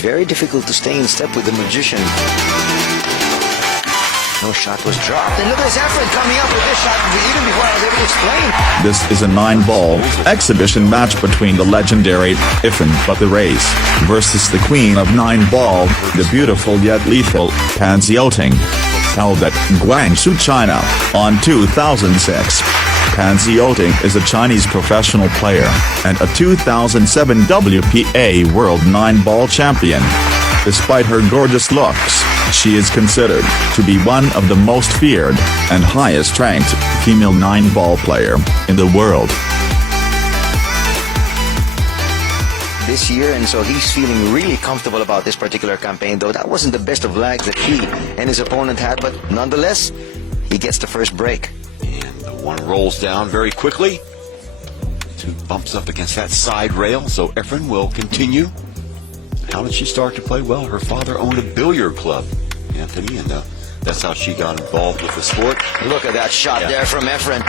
Very difficult to stay in step with the magician. No shot was dropped. And look at this Efrén coming up with this shot even before I was able to explain. This is a 9-ball exhibition match between the legendary Efrén but the Reyes versus the queen of 9-ball, the beautiful yet lethal Pan Xiaoting. Held at Guangzhou, China, on 2006. Pan Xiaoting is a Chinese professional player and a 2007 WPA World 9-ball champion. Despite her gorgeous looks, she is considered to be one of the most feared and highest-ranked female 9-ball player in the world. This year, and so he's feeling really comfortable about this particular campaign, though that wasn't the best of lags that he and his opponent had, but nonetheless, he gets the first break. And the one rolls down very quickly. Two bumps up against that side rail, so Efrén will continue. How did she start to play? Well, her father owned a billiard club, Anthony, and that's how she got involved with the sport. Look at that shot there from Efrén,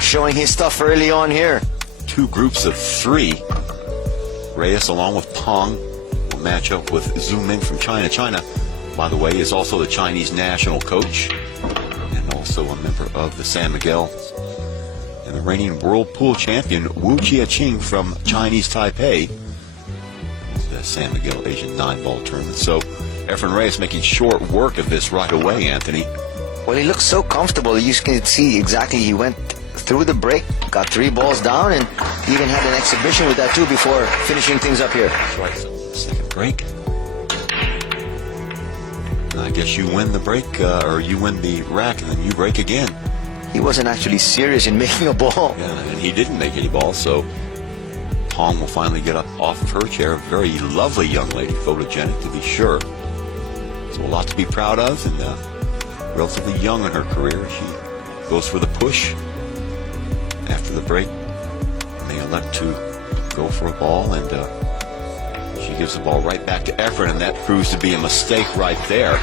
showing his stuff early on here. Two groups of 3. Reyes, along with Peng, will match up with Zhu Ming from China. China, by the way, is also the Chinese national coach and also a member of the San Miguel. And the reigning world pool champion, Wu Jiaqing from Chinese Taipei, the San Miguel Asian 9-ball tournament. So Efrén Reyes making short work of this right away, Anthony. Well, he looks so comfortable. You can see exactly he went through the break, got 3 balls down, and even had an exhibition with that too before finishing things up here. That's right. Second break. I guess you win the break, or you win the rack, and then you break again. He wasn't actually serious in making a ball. Yeah, and he didn't make any balls, so Peng will finally get up off of her chair. A very lovely young lady, photogenic to be sure. So a lot to be proud of, and relatively young in her career. She goes for the push. After the break, may elect to go for a ball, and she gives the ball right back to Efrén, and that proves to be a mistake right there.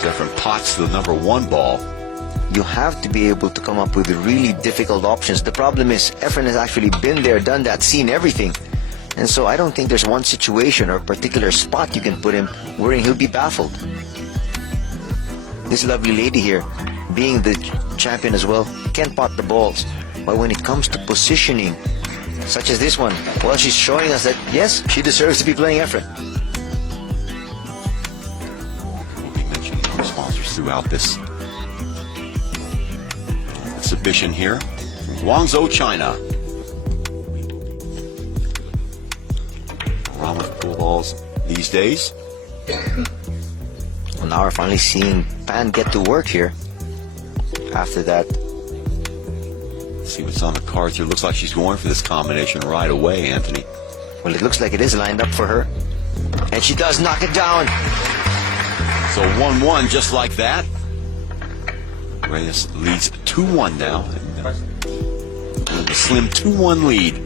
Efrén pots the number 1 ball. You have to be able to come up with really difficult options. The problem is Efrén has actually been there, done that, seen everything. And so I don't think there's one situation or particular spot you can put him wherein he'll be baffled. This lovely lady here, being the champion as well, can't pot the balls. But when it comes to positioning, such as this one, well, she's showing us that, yes, she deserves to be playing Efrén. We'll be mentioning our sponsors throughout this exhibition here. Guangzhou, China. Around with pool balls these days. Well, now we're finally seeing Pan get to work here. After that, see what's on the cards here. Looks like she's going for this combination right away, Anthony. well, it looks like it is lined up for her. And she does knock it down. So 1-1 just like that. Reyes leads 2-1 now. With a slim 2-1 lead.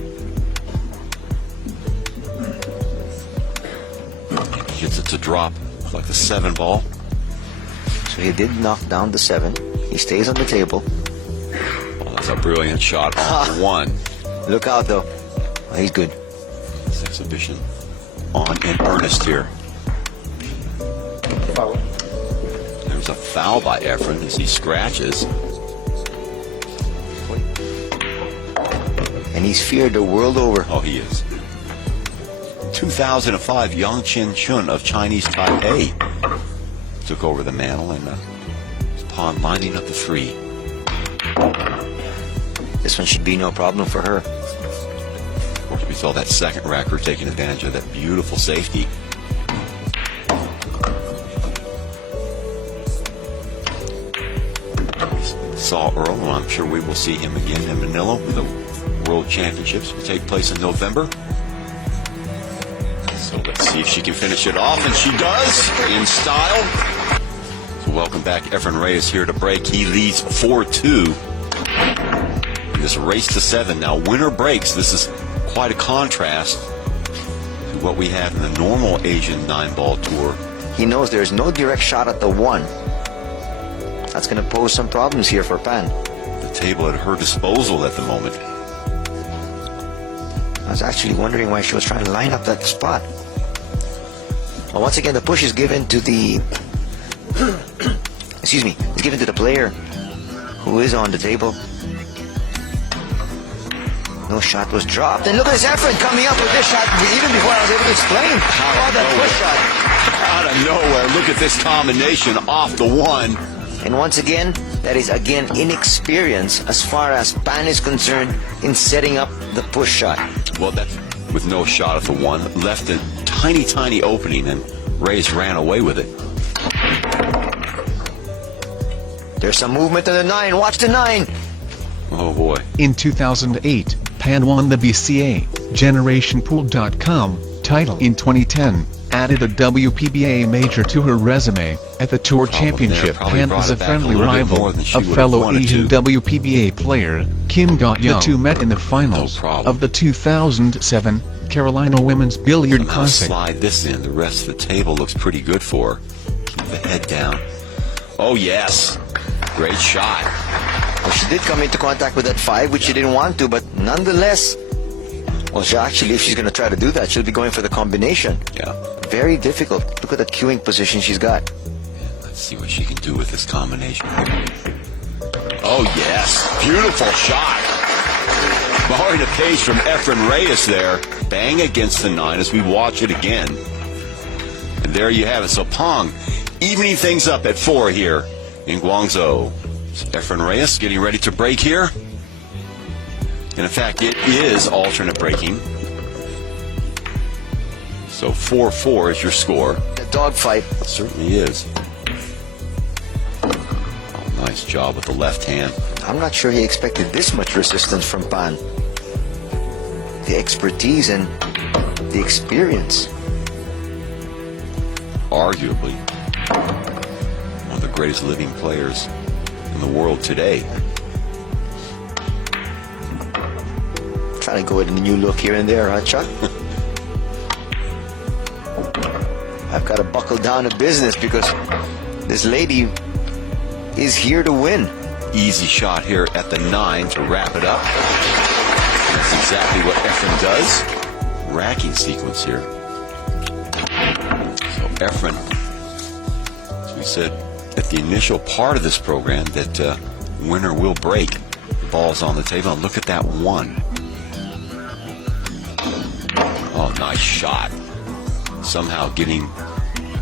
And he gets it to drop like the 7 ball. So he did knock down the 7. He stays on the table. Oh, that's a brilliant shot on 1. Look out, though. Oh, he's good. This exhibition on in earnest here. Foul. There's a foul by Efrén as he scratches. And he's feared the world over. Oh, he is. 2005, Yang Chen-chun of Chinese Taipei took over the mantle, and upon lining up the 3. This one should be no problem for her. Of course, we saw that second racker taking advantage of that beautiful safety. We saw Earl, and I'm sure we will see him again in Manila when the World Championships will take place in November. So let's see if she can finish it off, and she does in style. So welcome back, Efrén Reyes here to break. He leads 4-2 in this race to 7. Now, winner breaks. This is quite a contrast to what we have in the normal Asian 9-ball tour. He knows there's no direct shot at the 1. That's going to pose some problems here for Pan. The table at her disposal at the moment. I was actually wondering why she was trying to line up that spot. Well, once again, the push is given to the excuse me, it's given to the player who is on the table. No shot was dropped, and look at this Efrén coming up with this shot even before I was able to explain. How about that push shot? Out of nowhere, look at this combination off the one. And once again, that is again inexperience as far as Pan is concerned in setting up the push shot. Well, that's with no shot at the one, left a tiny opening, and Reyes ran away with it. There's some movement on the 9. Watch the 9. Oh boy. In 2008, Pan won the BCA GenerationPool.com title. In 2010, added a WPBA major to her resume. At the Tour Championship, Pan is a friendly rival of fellow Asian WPBA player Kim Ga-young. The two met in the finals of the 2007 Carolina Women's Billiard Somehow Classic. slide this in. The rest of the table looks pretty good for her. Keep the head down. Oh yes, great shot. Well, she did come into contact with that 5, which she didn't want to, but nonetheless, well, she actually, if she's going to try to do that, she'll be going for the combination. Yeah. Very difficult. Look at that queuing position she's got. Let's see what she can do with this combination here. Oh yes, beautiful shot. Borrowing a page from Efrén Reyes there. Bang against the 9 as we watch it again. And there you have it. So Pong evening things up at 4 here in Guangzhou. Efrén Reyes getting ready to break here. And in fact, it is alternate breaking. So 4-4 is your score. A dogfight. It certainly is. Oh, nice job with the left hand. I'm not sure he expected this much resistance from Pan. The expertise and the experience. Arguably one of the greatest living players in the world today. Trying to go with a new look here and there, huh, Chuck? I've got to buckle down to business because this lady is here to win. Easy shot here at the 9 to wrap it up. That's exactly what Efrén does. Racking sequence here. So Efrén, as we said at the initial part of this program, that winner will break. The ball's on the table. And look at that 1. Oh, nice shot. Somehow getting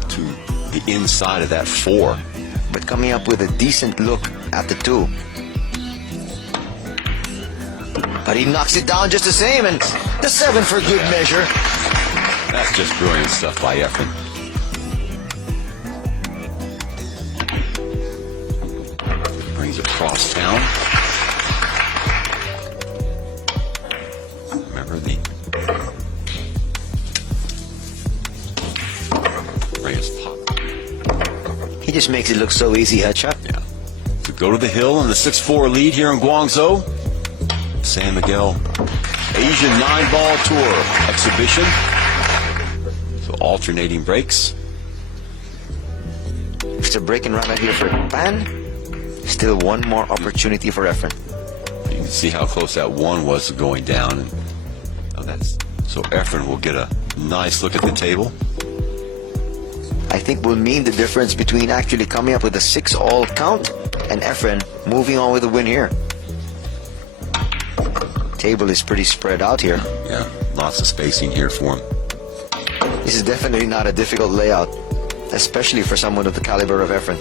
to the inside of that 4. But coming up with a decent look at the 2. But he knocks it down just the same, and the 7 for good measure. That's just brilliant stuff by Efrén. Brings it across town. Remember the Reyes pop. He just makes it look so easy, huh, Chuck? Yeah. To go to the hill in the 6-4 lead here in Guangzhou. San Miguel Asian 9-ball tour exhibition. So alternating breaks. It's a break and run out here for Pan. Still one more opportunity for Efrén. You can see how close that 1 was to going down. And so Efrén will get a nice look at the table. I think will mean the difference between actually coming up with a 6-all count and Efrén moving on with the win here. Table is pretty spread out here. Yeah, lots of spacing here for him. This is definitely not a difficult layout, especially for someone of the caliber of Efrén.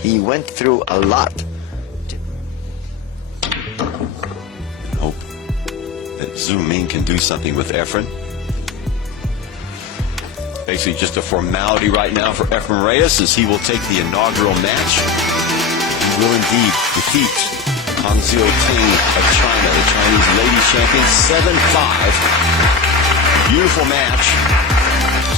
He went through a lot. Hope that Zhu Ming can do something with Efrén. Basically just a formality right now for Efrén Reyes as he will take the inaugural match. He will indeed defeat Hang Xiaoting of China, the Chinese ladies champion, 7-5. Beautiful match.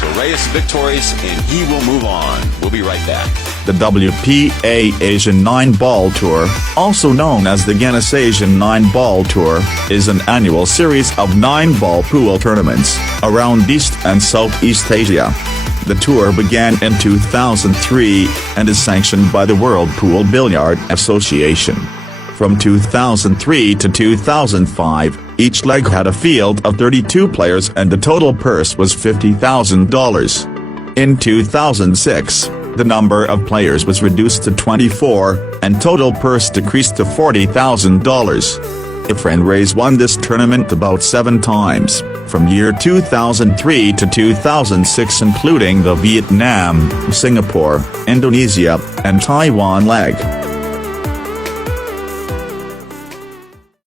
So Reyes is victorious and he will move on. We'll be right back. The WPA Asian 9-Ball Tour, also known as the Guinness Asian 9-Ball Tour, is an annual series of 9-ball pool tournaments around East and Southeast Asia. The tour began in 2003 and is sanctioned by the World Pool Billiard Association. From 2003 to 2005, Each leg had a field of 32 players and the total purse was $50,000. In 2006, the number of players was reduced to 24, and total purse decreased to $40,000. Efrén Reyes won this tournament about 7 times, from year 2003 to 2006, including the Vietnam, Singapore, Indonesia, and Taiwan leg.